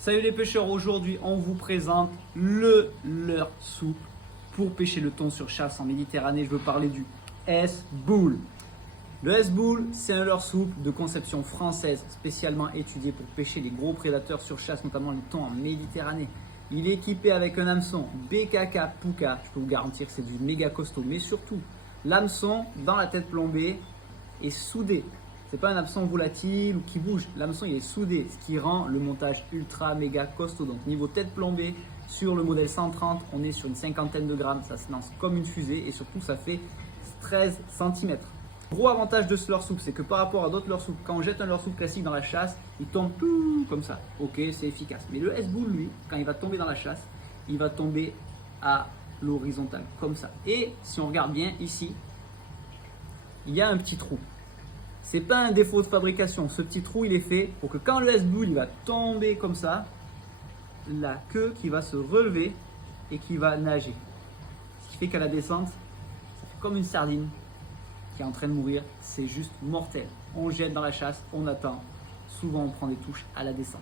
Salut les pêcheurs, aujourd'hui on vous présente le leurre souple pour pêcher le thon sur chasse en Méditerranée. Je veux parler du S-Bull. Le S-Bull, c'est un leurre souple de conception française spécialement étudié pour pêcher les gros prédateurs sur chasse, notamment le thon en Méditerranée. Il est équipé avec un hameçon BKK Puka, je peux vous garantir que c'est du méga costaud, mais surtout l'hameçon dans la tête plombée est soudé. C'est pas un hameçon volatile ou qui bouge, l'hameçon il est soudé, ce qui rend le montage ultra méga costaud. Donc niveau tête plombée, sur le modèle 130, on est sur une cinquantaine de grammes, ça se lance comme une fusée et surtout ça fait 13 cm. Gros avantage de ce leurre souple, c'est que par rapport à d'autres leurres souples, quand on jette un leurre souple classique dans la chasse, il tombe tout comme ça. Ok, c'est efficace. Mais le S-Bull, lui, quand il va tomber dans la chasse, il va tomber à l'horizontale, comme ça. Et si on regarde bien ici, il y a un petit trou. C'est pas un défaut de fabrication. Ce petit trou, il est fait pour que quand le S-Bull il va tomber comme ça, la queue qui va se relever et qui va nager. Ce qui fait qu'à la descente, ça fait comme une sardine qui est en train de mourir. C'est juste mortel. On jette dans la chasse, on attend. Souvent, on prend des touches à la descente.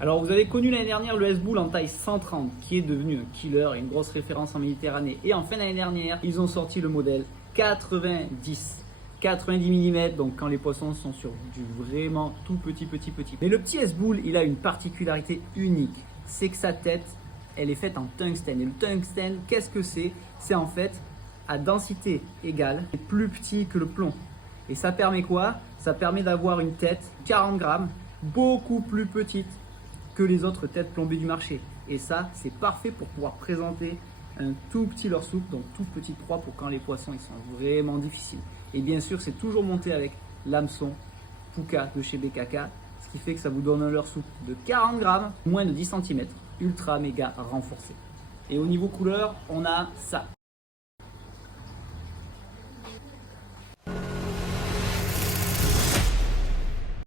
Alors, vous avez connu l'année dernière le S-Bull en taille 130 qui est devenu un killer et une grosse référence en Méditerranée. Et en fin d'année dernière, ils ont sorti le modèle 90 mm, donc quand les poissons sont sur du vraiment tout petit. Mais le petit S-Bull, il a une particularité unique, c'est que sa tête, elle est faite en tungstène. Et le tungstène, qu'est-ce que c'est? C'est en fait à densité égale, et plus petit que le plomb. Et ça permet quoi? Ça permet d'avoir une tête 40 grammes, beaucoup plus petite que les autres têtes plombées du marché. Et ça, c'est parfait pour pouvoir présenter un tout petit leurre souple, donc toute petite proie pour quand les poissons ils sont vraiment difficiles. Et bien sûr, c'est toujours monté avec l'hameçon Puka de chez BKK, ce qui fait que ça vous donne un leurre souple de 40 grammes, moins de 10 cm, ultra méga renforcé. Et au niveau couleur, on a ça.